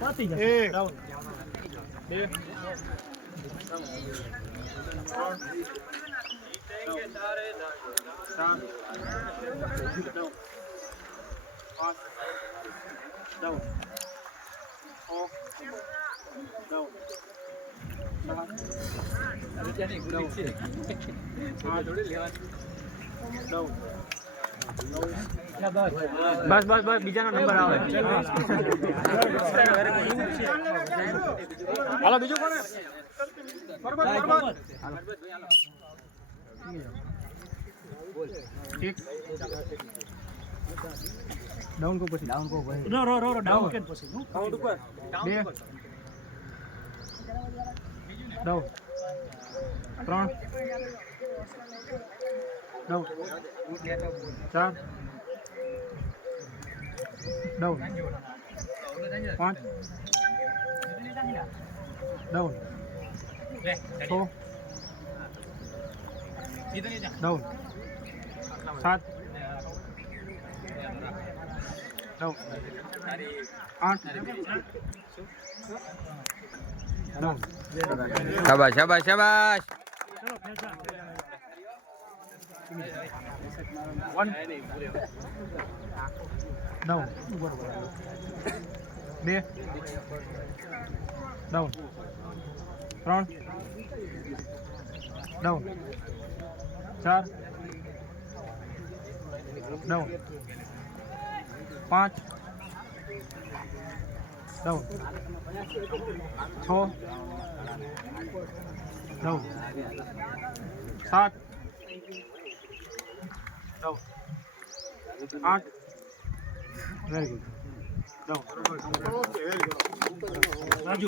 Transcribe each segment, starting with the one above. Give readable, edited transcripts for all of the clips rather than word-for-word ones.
પતી જશે ડાઉન 2 બસ બસ બસ બીજાનો નંબર આવે હાલો બીજું કોણ ठीक डाउन को પછી રો રો રો ડાઉન કે પછી કાઉન્ટ ઉપર 2 down 3 down 4 down 5 down 6 down 7 down 8 down શાબાશ શાબાશ શાબાશ 1 down 2 down 3 down 4 down 5 down 6 down 7 down 8 very good down okay very good Raju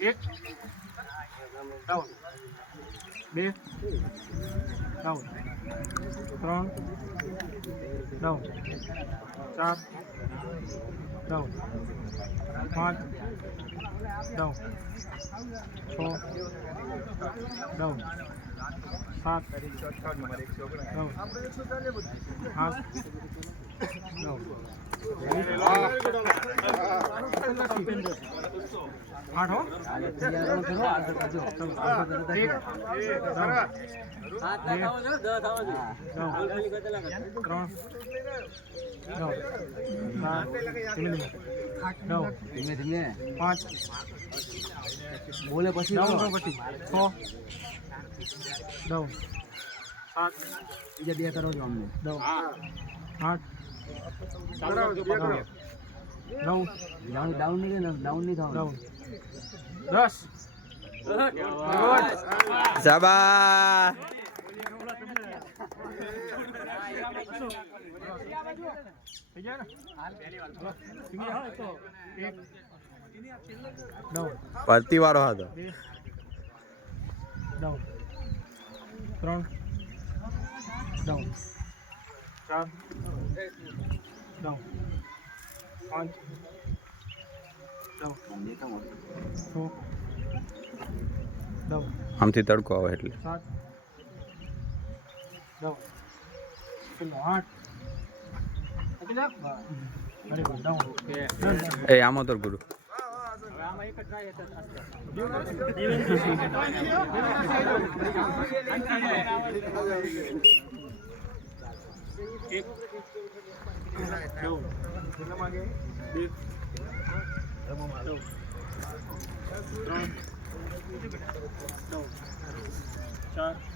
एक down 2 down 3 down 4 down 5 down 6 down 7 down 8 down 8 हो ધીમે ધીમે 5 બોલે પછી डाउन 6 डाउन 7 બીજા બે કરો છો અમને डाउन 8 डाउन ડાઉન નહીં થવાનું 10 શાબાશ થઈ જાય ને डाउन પરતીવાળો હતો 2 down 3 down 4 down 5 down 6 down આમથી તડકો આવે એટલે 7 डाउन 8 वेरी गुड डाउन એ આમાં તો ગુરુ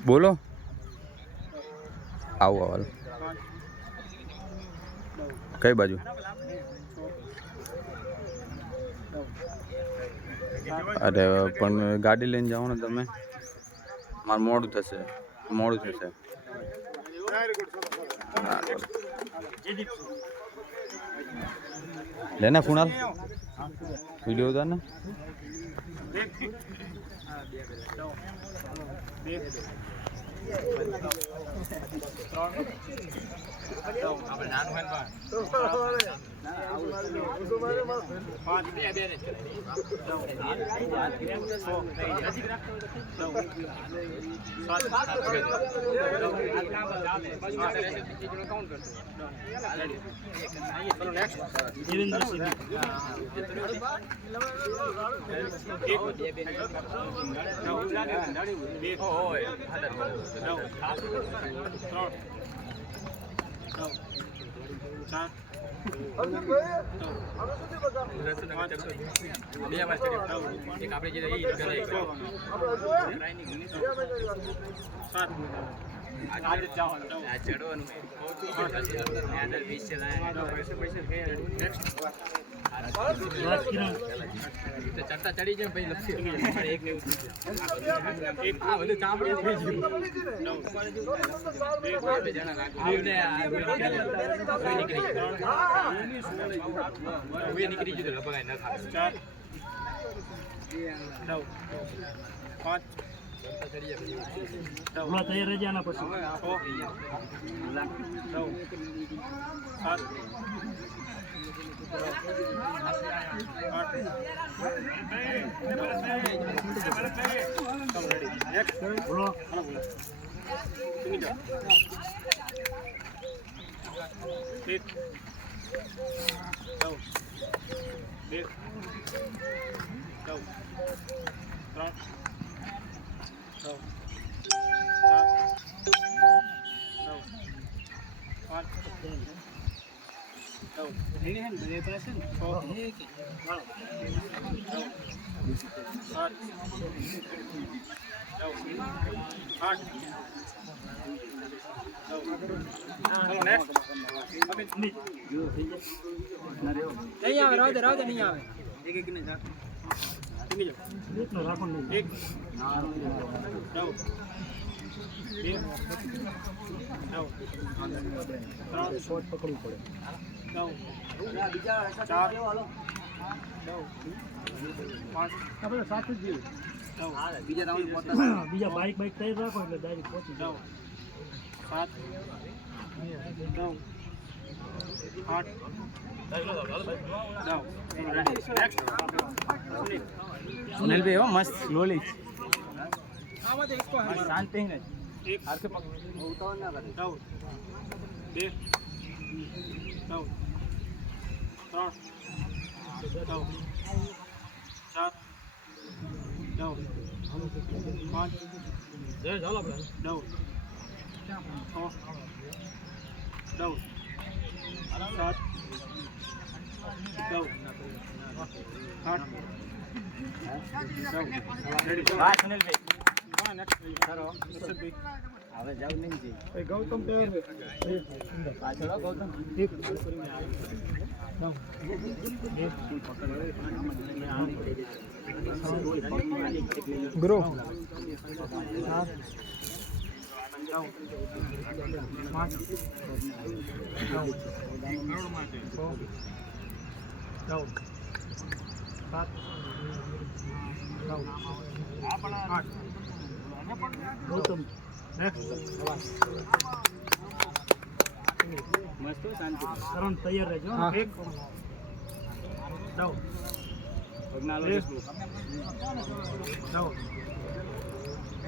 બોલો આવો આવો કઈ બાજુ અરે પણ ગાડી લઈને જાઓ ને તમે મારે મોડું થશે લેને કુણાલ વિડીયો ઉતાર ને ચડતા ચડી જાય પછી લપસી એક ને આ બધું ચામડું થઈ ગયું નીકળી ગયું લપગાય ના ખાય 4 9 5 તૈયાર રહી જાના પછી નહીં આવે રાવ દે નહીં આવે એક એક ને રાખો નહીં એક શોર્ટ પકડવું પડે બીજા બાઈક તૈયાર રાખો એટલે ડાયરેક્ટ પહોંચી જાઓ 7 9 સુનિલભાઈ હો મસ્ત સ્લોલી શાંતિ ને એક હાથે ઉતાવળ ના કરે 2 9 3 9 4 9 5 ચાલો આપણે 9 9 7 9 8 વાહ સુનિલભાઈ હવે જાવ નહીં જી ગૌતમ પાછળ ગૌતમ ગુરુ 8 ગૌતમ મસ્ત શાંતિ કરણ તૈયાર રહેજો એક 9 પગનાલો 9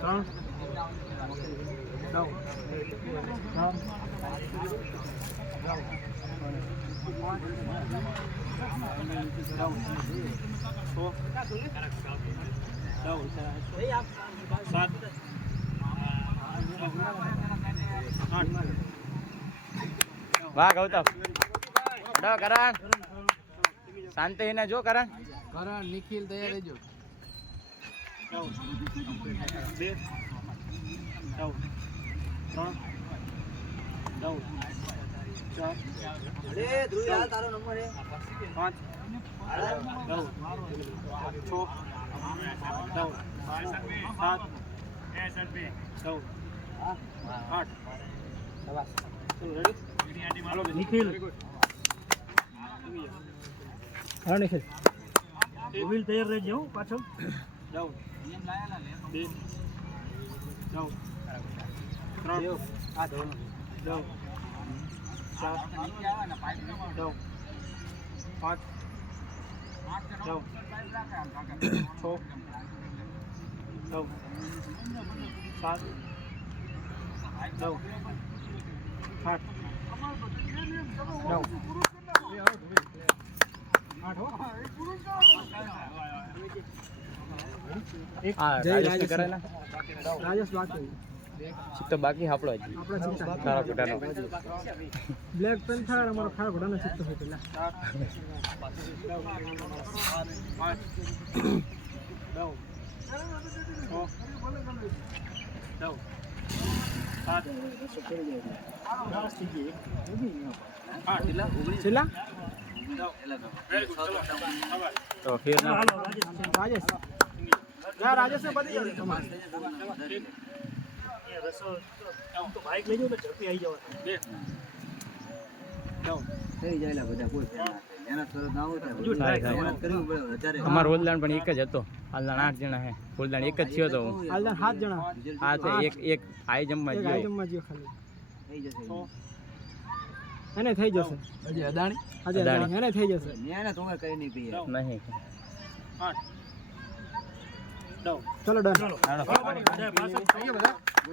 3 9 વાહ ગૌતમ કરણ શાંતિ ને જો કરણ નિખિલ તૈયાર રહેજો 2 9 3 9 4 અરે ધ્રુવ યાર તારો નંબર હે 5 9 6 9 7 9 8 નિખિલ હા નિખિલ વ્હીલ તૈયાર રહેજો પાછળ જાઓ 2 જાઓ 3 જાઓ 4 જાઓ 5 9 6 9 7 9 8 9 રાજેશ બાકી તો બાકી આપણો જ આપણા ચિંતા સારા ફોટાનો બ્લેક પેન્થર અમારો ખારા ઘોડાનો ચિત્ત હોય પેલા 9 છેલ્લા તો ફેર ના રાજેશ રાજેશ ને બધી જાવ તમારે તો બાઈક લઈ જાવ તો ઝડપી આવી જવા થઈ જાય બધા કોઈ એના સ્વરૂપ ના હોય કરવું પડે વધારે અમારો ઓલદાણ પણ એક જ હતો હાલદાણ 8 જણા હે ઓલદાણ એક જ થયો તો હાલદાન 7 જણા આ છે એક આઈ જમવા એક ગયો આઈ જમવા જ્યો ખાલી થઈ જશે એને થઈ જશે હજી અદાણી આજે એને થઈ જશે એને તો કઈ નહીં પીએ નહીં 8 9 ચલો ડન